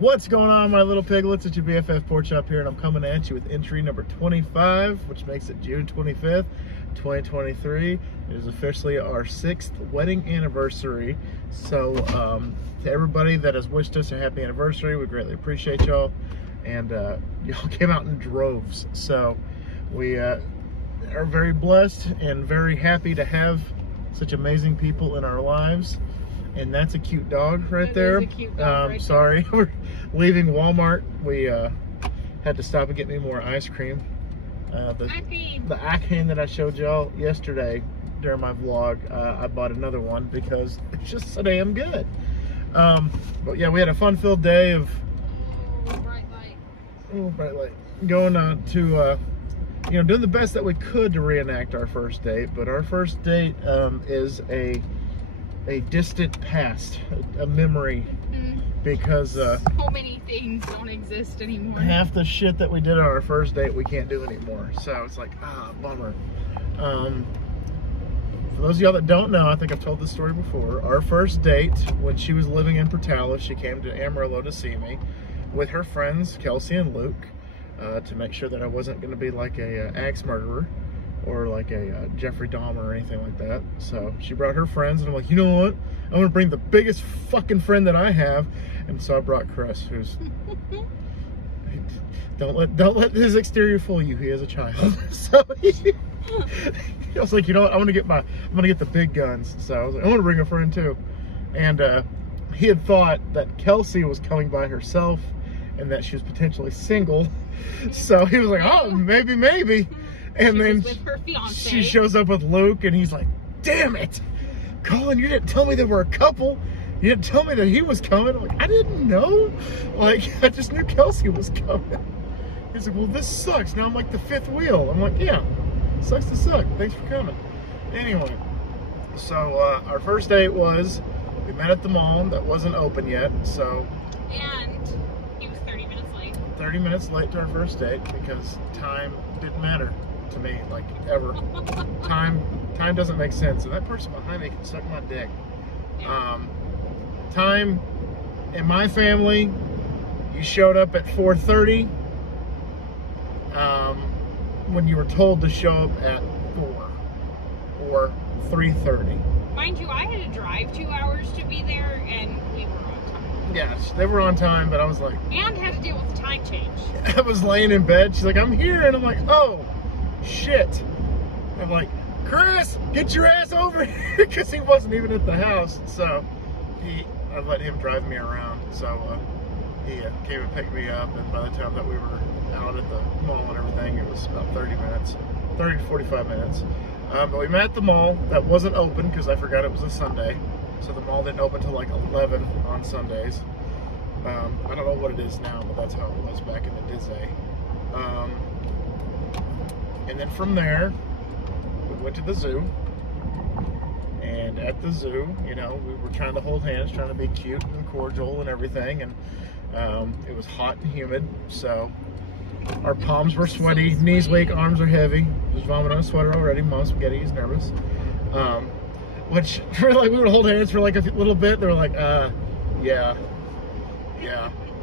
What's going on, my little piglets? It's your BFF Pork Chop here, and I'm coming at you with entry number 25, which makes it June 25th, 2023. It is officially our 6th wedding anniversary. So, to everybody that has wished us a happy anniversary, we greatly appreciate y'all. And y'all came out in droves. So, we are very blessed and very happy to have such amazing people in our lives. And that's a cute dog right there. Is a cute dog right sorry, we're leaving Walmart. We had to stop and get me more ice cream. The ice cream that I showed y'all yesterday during my vlog, I bought another one because it's just so damn good. But yeah, we had a fun-filled day of bright light. Going to you know, doing the best that we could to reenact our first date. But our first date is a distant past, a memory, because so many things don't exist anymore. Half the shit that we did on our first date we can't do anymore. So it's like, bummer. For those of y'all that don't know, I think I've told this story before. Our first date, when she was living in Portales, she came to Amarillo to see me with her friends Kelsey and Luke, to make sure that I wasn't going to be like a axe murderer or like a Jeffrey Dahmer or anything like that. So she brought her friends, and I'm like, you know what? I'm gonna bring the biggest fucking friend that I have. And so I brought Chris, who's don't let his exterior fool you. He is a child. So I was like, you know what? I'm gonna get the big guns. So I was like, I want to bring a friend too. And he had thought that Kelsey was coming by herself and that she was potentially single. So he was like, oh, maybe. And then she shows up with Luke, and he's like, damn it, Colin, you didn't tell me there were a couple. You didn't tell me that he was coming. I'm like, I didn't know. Like, I just knew Kelsey was coming. He's like, well, this sucks. Now I'm like the fifth wheel. I'm like, yeah, sucks to suck. Thanks for coming. Anyway, so our first date was, we met at the mall that wasn't open yet. So, and he was 30 minutes late. 30 minutes late to our first date because time didn't matter to me, like, ever. Time doesn't make sense, and that person behind me can suck my dick. Time in my family, you showed up at 4:30 when you were told to show up at 4 or 3:30. Mind you, I had to drive 2 hours to be there, and we were on time. Yes, they were on time, but I was like, and had to deal with the time change. I was laying in bed. She's like, I'm here, and I'm like, oh shit. I'm like, Chris, get your ass over here, because he wasn't even at the house. So I let him drive me around. So he came and picked me up, and by the time that we were out at the mall and everything, it was about 30 to 45 minutes. But we met at the mall that wasn't open because I forgot it was a Sunday. So the mall didn't open until like 11 on Sundays. I don't know what it is now, but that's how it was back in the day. And then from there, we went to the zoo. And at the zoo, you know, we were trying to hold hands, trying to be cute and cordial and everything. And it was hot and humid, so our palms were sweaty, knees weak, arms are heavy. Just vomiting on a sweater already. Mom Spaghetti is nervous. Which, for like, we would hold hands for like a little bit. They were like, yeah.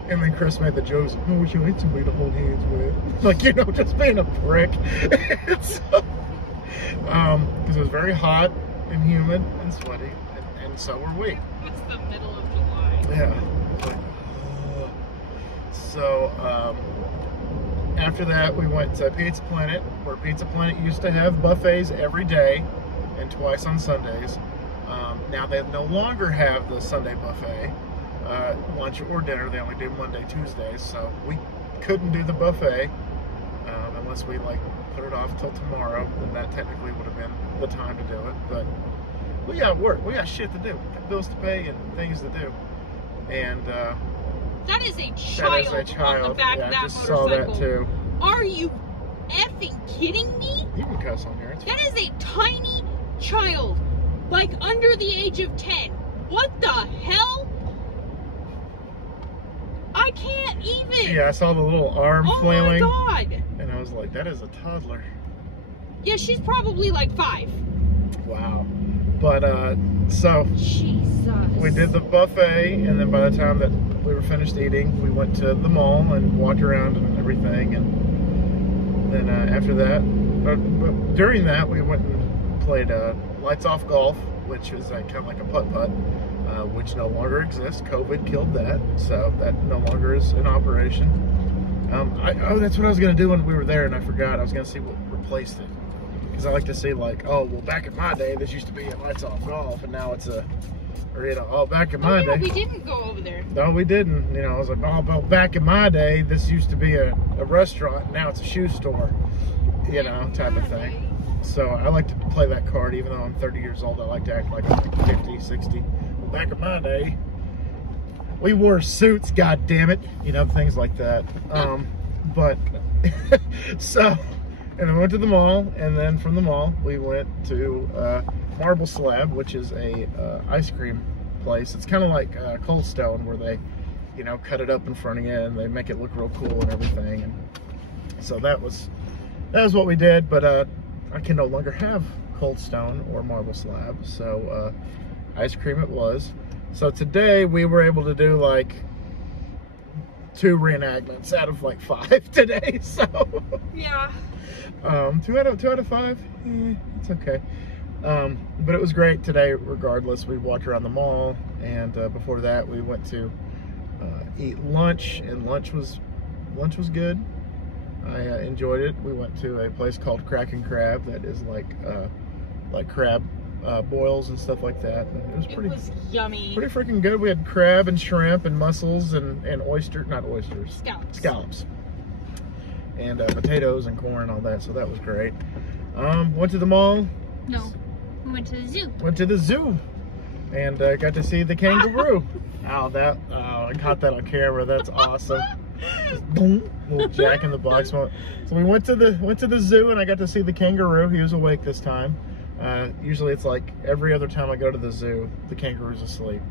And then Chris made the jokes, oh, would you like somebody to hold hands with? Like, you know, just being a prick. So, because it was very hot and humid and sweaty, and so were we. It's the middle of July. Yeah. Like, so, after that, we went to Pizza Planet, where Pizza Planet used to have buffets every day and twice on Sundays. Now they no longer have the Sunday buffet. Lunch or dinner, they only do Monday, Tuesdays, so we couldn't do the buffet unless we like put it off till tomorrow, and that technically would have been the time to do it. But we got work, we got shit to do, we got bills to pay and things to do. And that is a child on the back of that just motorcycle. Saw that too. Are you effing kidding me? You can cuss on here. That is a tiny child, like under the age of 10. What the hell? I can't even. Yeah, I saw the little arm flailing. Oh my god. And I was like, that is a toddler. Yeah, she's probably like 5. Wow. But so Jesus. we did the buffet, and then by the time that we were finished eating, we went to the mall and walked around and everything. And then after that, during that, we went and played Lights Off Golf, which is kind of like a putt-putt, which no longer exists. COVID killed that, so that no longer is in operation. Oh, that's what I was going to do when we were there, and I forgot. I was going to see what replaced it. Because I like to see, like, oh, well, back in my day, this used to be a Lights Off Golf, and now it's a, or, you know, oh, back in my day. We didn't go over there. No, we didn't. You know, I was like, oh, well, back in my day, this used to be a restaurant, and now it's a shoe store, you know, type of thing. So I like to play that card, even though I'm 30 years old. I like to act like I'm like 50, 60. Well, back in my day, we wore suits, god damn it, you know, things like that. But so, and then we went to the mall, and then from the mall we went to Marble Slab, which is a ice cream place. It's kind of like Cold Stone, where they, you know, cut it up in front of you and they make it look real cool and everything. And so that was what we did. But I can no longer have Cold Stone or Marble Slab, so ice cream it was. So today we were able to do like 2 reenactments out of like 5 today. So Yeah. 2 out of 5. It's okay. But it was great today. Regardless, we walked around the mall, and before that we went to eat lunch, and lunch was good. I enjoyed it. We went to a place called Kraken Crab that is like crab boils and stuff like that. And it was yummy. Pretty freaking good. We had crab and shrimp and mussels and not oysters. Scallops. And potatoes and corn and all that. So that was great. Went to the mall. No, we went to the zoo. Went to the zoo. And got to see the kangaroo. Oh, I caught that on camera. That's awesome. Boom, little Jack in the Box. So we went to the zoo, and I got to see the kangaroo. He was awake this time. Usually it's like every other time I go to the zoo, the kangaroo's asleep.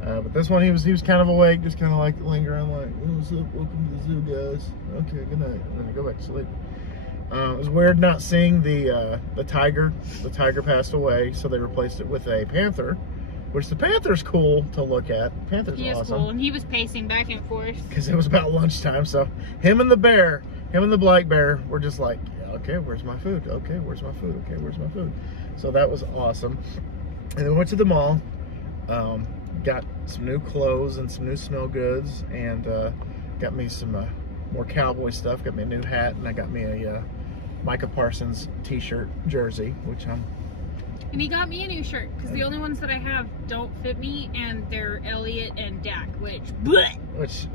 But this one he was kind of awake, just kind of like lingering, like, what's up? Welcome to the zoo, guys. Okay, good night. And then I go back to sleep. It was weird not seeing the tiger. The tiger passed away, so they replaced it with a panther. Which the panther's cool to look at. Panther's awesome. He is cool, and he was pacing back and forth. Because it was about lunchtime, so him and the black bear were just like, okay, where's my food? Okay, where's my food? Okay, where's my food? So that was awesome. And then we went to the mall, got some new clothes and some new smell goods, and got me some more cowboy stuff. Got me a new hat, and I got me a Micah Parsons t-shirt jersey, which I'm... And he got me a new shirt, because the only ones that I have don't fit me, and they're Elliot and Dak, which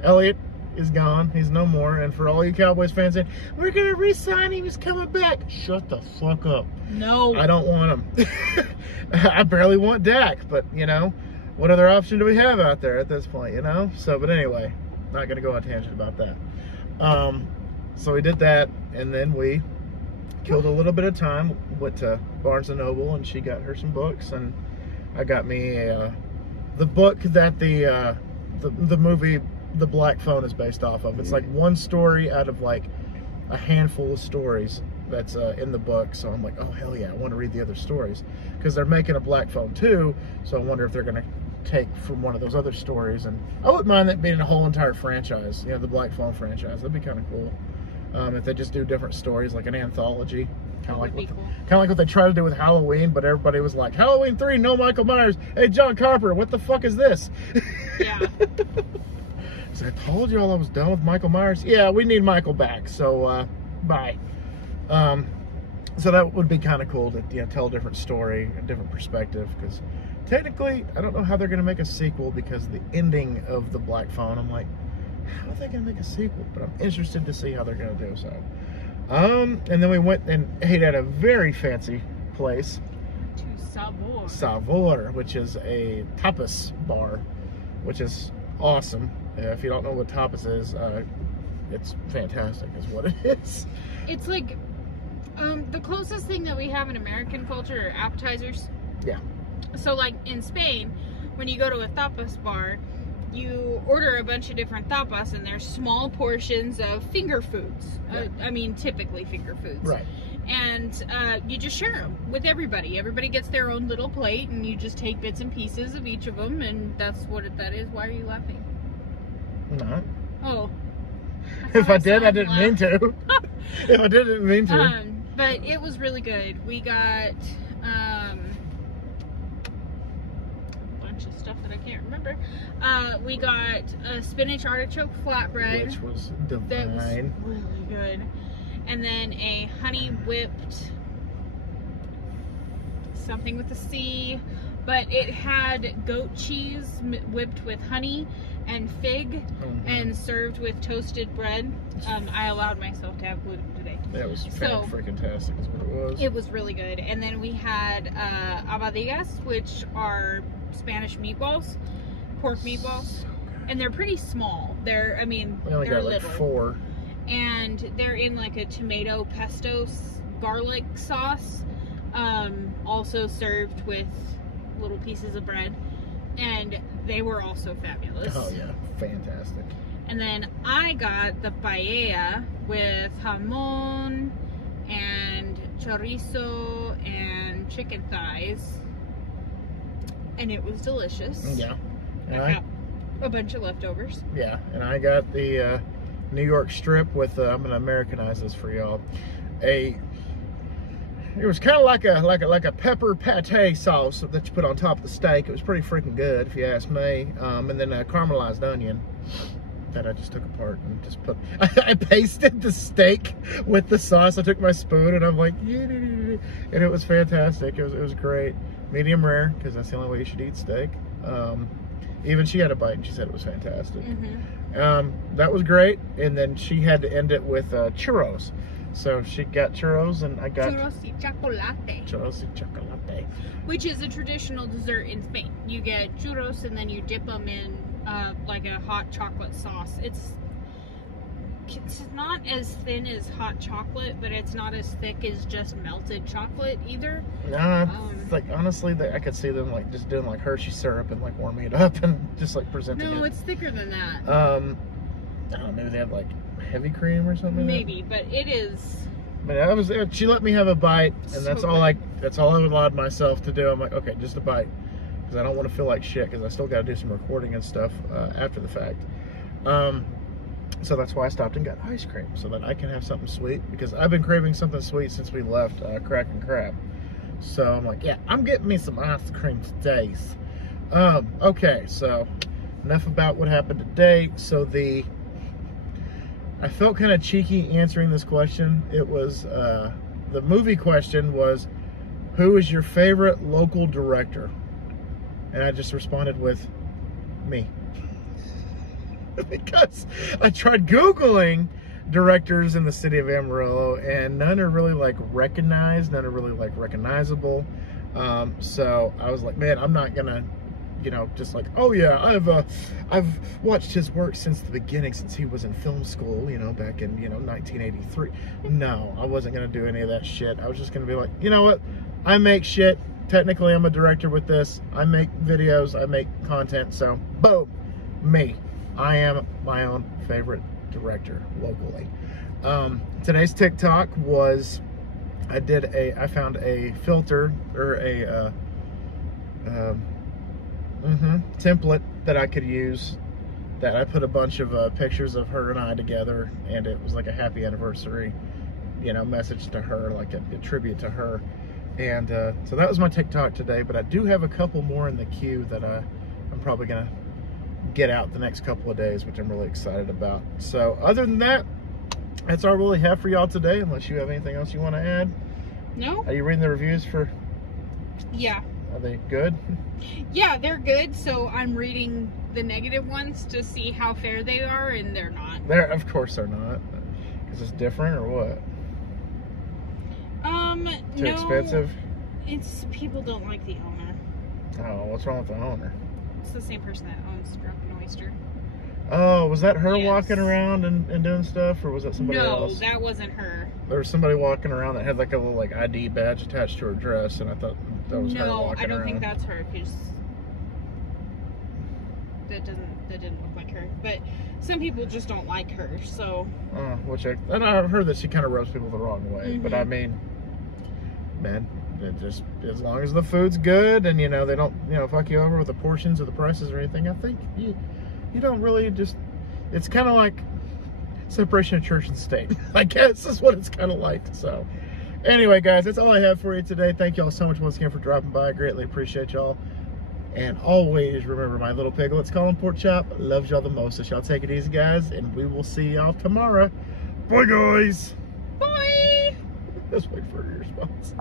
Elliot is gone. He's no more. And for all you Cowboys fans saying, we're going to re-sign him, he's coming back. Shut the fuck up. No. I don't want him. I barely want Dak, but, you know, what other option do we have out there at this point, you know? So, but anyway, not going to go on a tangent about that. So we did that, and then we killed a little bit of time, went to Barnes & Noble, and she got her some books, and I got me the book that the movie The Black Phone is based off of. It's like one story out of like a handful of stories that's in the book, so I'm like, oh hell yeah, I want to read the other stories, because they're making a Black Phone 2, so I wonder if they're going to take from one of those other stories. And I wouldn't mind that being a whole entire franchise, you know, the Black Phone franchise. That'd be kind of cool. If they just do different stories, like an anthology, kind of like what they try to do with Halloween, but everybody was like, Halloween 3, no Michael Myers. Hey, John Carpenter, what the fuck is this? Yeah. So I told you all I was done with Michael Myers. Yeah, we need Michael back, so bye. So that would be kind of cool to, you know, tell a different story, a different perspective, because technically, I don't know how they're going to make a sequel, because the ending of The Black Phone, I'm like, how are they going to make a sequel? But I'm interested to see how they're going to do so. And then we went and ate at a very fancy place. To Savor. Savor, which is a tapas bar, which is awesome. If you don't know what tapas is, it's fantastic is what it is. It's like, the closest thing that we have in American culture are appetizers. Yeah. So like in Spain, when you go to a tapas bar, you order a bunch of different tapas, and there's small portions of finger foods. Yeah. I mean, typically finger foods. Right. and you just share them with everybody. Everybody gets their own little plate, and you just take bits and pieces of each of them, and that's what that is. Why are you laughing? No. Oh. If I did, I didn't mean to. If I didn't mean to. But it was really good. We got a bunch of stuff that I can't remember. We got a spinach artichoke flatbread, Which was divine. that was really good. And then a honey whipped something with a C, but it had goat cheese whipped with honey and fig, and served with toasted bread. I allowed myself to have gluten today. That was freaking-tastic is what it was. It was really good. And then we had abadillas, which are Spanish meatballs, pork meatballs. And they're pretty small. We only they're got like little. 4. And they're in like a tomato pesto garlic sauce, also served with little pieces of bread. And they were also fabulous. Oh yeah, fantastic. And then I got the paella with jamon and chorizo and chicken thighs. And it was delicious. Yeah. And I got a bunch of leftovers. Yeah, and I got the New York strip with, I'm gonna Americanize this for y'all. It was kind of like a pepper pate sauce that you put on top of the steak. It was pretty freaking good, if you ask me. And then a caramelized onion that I just took apart and just put. I pasted the steak with the sauce. I took my spoon and I'm like, and it was fantastic. It was great. Medium rare, because that's the only way you should eat steak. Even she had a bite and she said it was fantastic. That was great. And then she had to end it with churros. So she got churros and I got churros y chocolate. Churros y chocolate. Which is a traditional dessert in Spain. You get churros and then you dip them in like a hot chocolate sauce. It's not as thin as hot chocolate, but it's not as thick as just melted chocolate either. Like honestly, I could see them like just doing like Hershey syrup and like warming it up and just like presenting it. No, it's thicker than that. I don't know, maybe they have like heavy cream or something. Maybe, but it is. But she let me have a bite, and that's all I allowed myself to do. I'm like, okay, just a bite, because I don't want to feel like shit, because I still got to do some recording and stuff after the fact. So that's why I stopped and got ice cream, so that I can have something sweet, because I've been craving something sweet since we left Crack and Crab. So I'm like, yeah, I'm getting me some ice cream today. Okay, so enough about what happened today. So I felt kind of cheeky answering this question. It was, the movie question was, who is your favorite local director? And I just responded with, me. Because I tried Googling directors in the city of Amarillo, and none are really like recognized, none are really like recognizable. So I was like, man, I'm not gonna, just like, oh yeah, I've watched his work since the beginning, since he was in film school, back in 1983. No, I wasn't gonna do any of that shit. I was just gonna be like, you know what, I make shit. Technically, I'm a director with this. I make videos, I make content. So boom, me. I am my own favorite director locally. Today's TikTok was, I found a filter or a template that I could use, that I put a bunch of pictures of her and I together, and it was like a happy anniversary, message to her, like a tribute to her. And so that was my TikTok today, but I do have a couple more in the queue that I'm probably gonna get out the next couple of days, which I'm really excited about. So other than that, that's all I really have for y'all today, unless you have anything else you want to add. No. Are you reading the reviews for? Yeah. Are they good? Yeah, they're good. So I'm reading the negative ones to see how fair they are, and they're not. Of course they're not. Because it's different, or what? Too expensive? It's people don't like the owner. Oh, what's wrong with the owner? It's the same person that owns Drunken Oyster. Oh, was that her Yes. walking around and doing stuff, or was that somebody else? No, that wasn't her. There was somebody walking around that had like a little like ID badge attached to her dress, and I thought that was her walking around. No, I don't think that's her, because that didn't look like her. But some people just don't like her, so. And I've heard that she kind of rubs people the wrong way, but I mean, man, it just, as long as the food's good and, you know, they don't, you know, fuck you over with the portions or the prices or anything, I think you don't really just, it's kind of like separation of church and state. I guess is what it's kind of like. So anyway, guys, that's all I have for you today. Thank y'all so much once again for dropping by. I greatly appreciate y'all. And always remember, my little piglets calling Pork Chop loves y'all the most. So y'all take it easy, guys, and we will see y'all tomorrow. Bye, guys. Bye. Let's wait for your response.